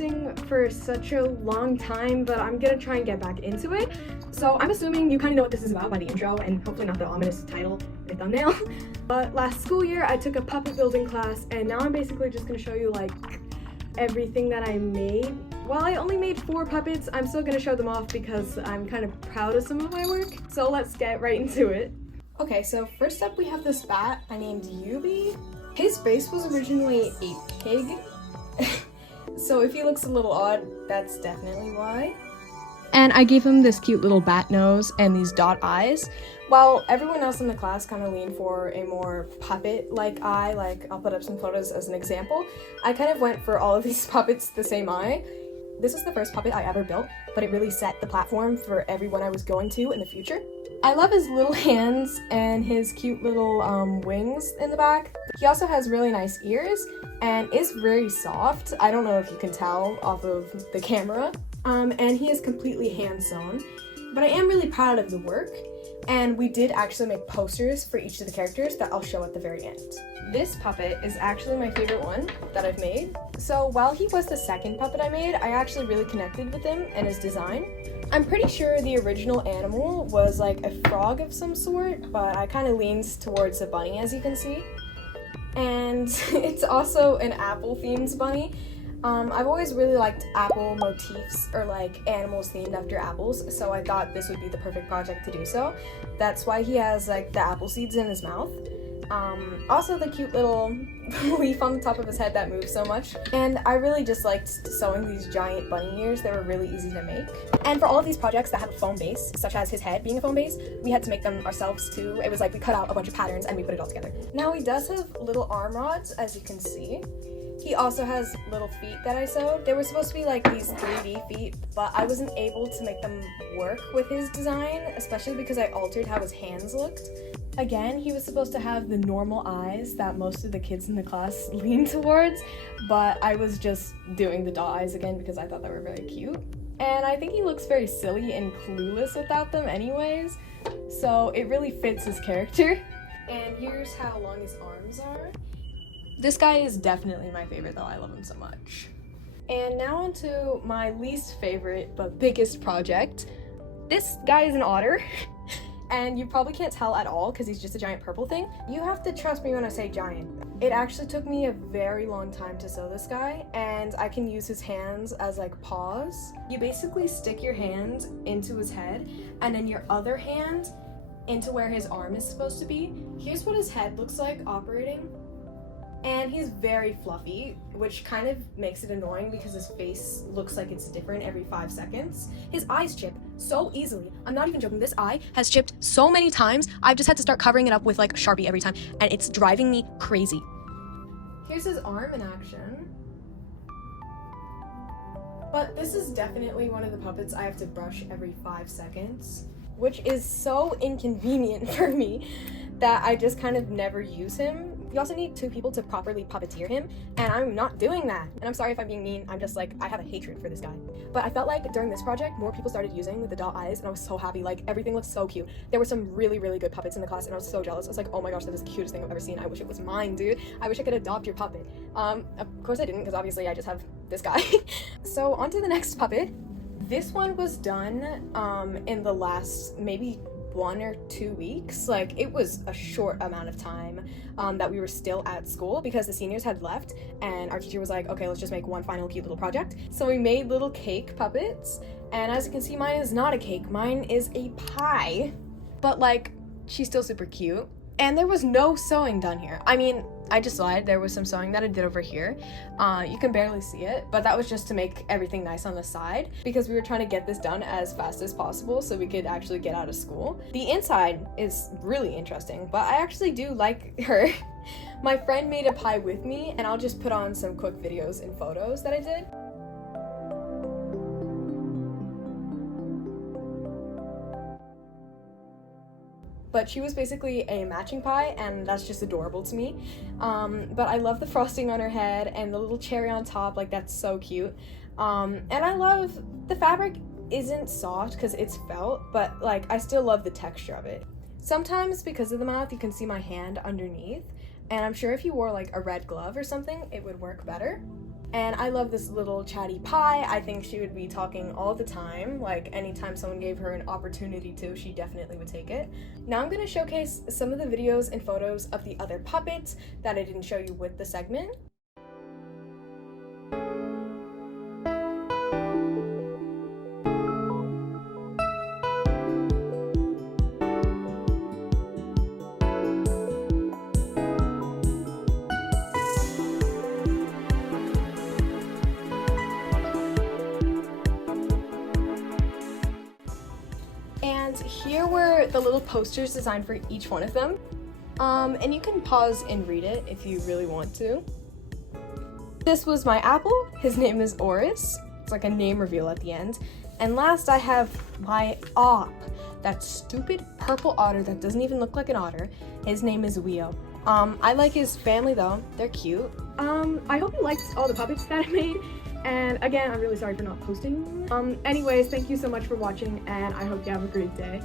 posting for such a long time, but I'm gonna try and get back into it. So I'm assuming you kind of know what this is about by the intro and hopefully not the ominous title and thumbnail. But last school year I took a puppet building class, and now I'm basically just gonna show you like everything that I made. While I only made 4 puppets, I'm still gonna show them off because I'm kind of proud of some of my work. So let's get right into it. Okay, so first up we have this bat I named Yubi. His face was originally a pig, so if he looks a little odd, that's definitely why. And I gave him this cute little bat nose and these dot eyes, while everyone else in the class kind of leaned for a more puppet-like eye. Like, I'll put up some photos as an example. I kind of went for all of these puppets the same eye. This was the first puppet I ever built, but it really set the platform for everyone I was going to in the future. I love his little hands and his cute little wings in the back. He also has really nice ears and is very soft. I don't know if you can tell off of the camera. And he is completely hand sewn, but I am really proud of the work, and we did actually make posters for each of the characters that I'll show at the very end. This puppet is actually my favorite one that I've made. So while he was the second puppet I made, I actually really connected with him and his design. I'm pretty sure the original animal was like a frog of some sort, but I kind of leans towards a bunny, as you can see. And it's also an apple themed bunny. I've always really liked apple motifs or like animals themed after apples, so I thought this would be the perfect project to do so. That's why he has like the apple seeds in his mouth. Also the cute little leaf on the top of his head that moves so much. And I really just liked sewing these giant bunny ears. They were really easy to make. And for all of these projects that have a foam base, such as his head being a foam base, we had to make them ourselves too. It was like we cut out a bunch of patterns and we put it all together. Now he does have little arm rods, as you can see. He also has little feet that I sewed. They were supposed to be like these 3D feet, but I wasn't able to make them work with his design, especially because I altered how his hands looked. Again, he was supposed to have the normal eyes that most of the kids in the class lean towards, but I was just doing the dot eyes again because I thought they were very cute. And I think he looks very silly and clueless without them anyways, so it really fits his character. And here's how long his arms are. This guy is definitely my favorite though, I love him so much. And now on to my least favorite but biggest project. This guy is an otter, and you probably can't tell at all because he's just a giant purple thing. You have to trust me when I say giant. It actually took me a very long time to sew this guy, and I can use his hands as like paws. You basically stick your hand into his head and then your other hand into where his arm is supposed to be. Here's what his head looks like operating. And he's very fluffy, which kind of makes it annoying because his face looks like it's different every 5 seconds. His eyes chip so easily. I'm not even joking. This eye has chipped so many times. I've just had to start covering it up with like Sharpie every time, and it's driving me crazy. Here's his arm in action. But this is definitely one of the puppets I have to brush every 5 seconds, which is so inconvenient for me that I just kind of never use him. You also need 2 people to properly puppeteer him, and I'm not doing that. And I'm sorry if I'm being mean, I'm just like, I have a hatred for this guy. But I felt like during this project, more people started using the dot eyes, and I was so happy. Like, everything looks so cute. There were some really, really good puppets in the class, and I was so jealous. I was like, oh my gosh, that is the cutest thing I've ever seen. I wish it was mine, dude. I wish I could adopt your puppet. Of course I didn't, because obviously I just have this guy. So on to the next puppet. This one was done in the last maybe 1 or 2 weeks. Like, it was a short amount of time that we were still at school because the seniors had left, and our teacher was like, okay, let's just make one final cute little project. So we made little cake puppets, and as you can see, mine is not a cake, mine is a pie, but like, she's still super cute. And there was no sewing done here. I mean, I just lied, there was some sewing that I did over here. You can barely see it, but that was just to make everything nice on the side because we were trying to get this done as fast as possible so we could actually get out of school. The inside is really interesting, but I actually do like her. My friend made a pie with me, and I'll just put on some quick videos and photos that I did. But she was basically a matching pie, and that's just adorable to me. But I love the frosting on her head and the little cherry on top, like that's so cute. And I love the fabric isn't soft because it's felt, but like I still love the texture of it. Sometimes because of the mouth you can see my hand underneath, and I'm sure if you wore like a red glove or something it would work better. And I love this little chatty pie. I think she would be talking all the time. Like anytime someone gave her an opportunity to, she definitely would take it. Now I'm gonna showcase some of the videos and photos of the other puppets that I didn't show you with the segment. And here were the little posters designed for each one of them. And you can pause and read it if you really want to. This was my apple. His name is Auris. It's like a name reveal at the end. And last I have my op, that stupid purple otter that doesn't even look like an otter. His name is Weo. I like his family though. They're cute. I hope you liked all the puppets that I made. And again, I'm really sorry for not posting. Anyways, thank you so much for watching, and I hope you have a great day.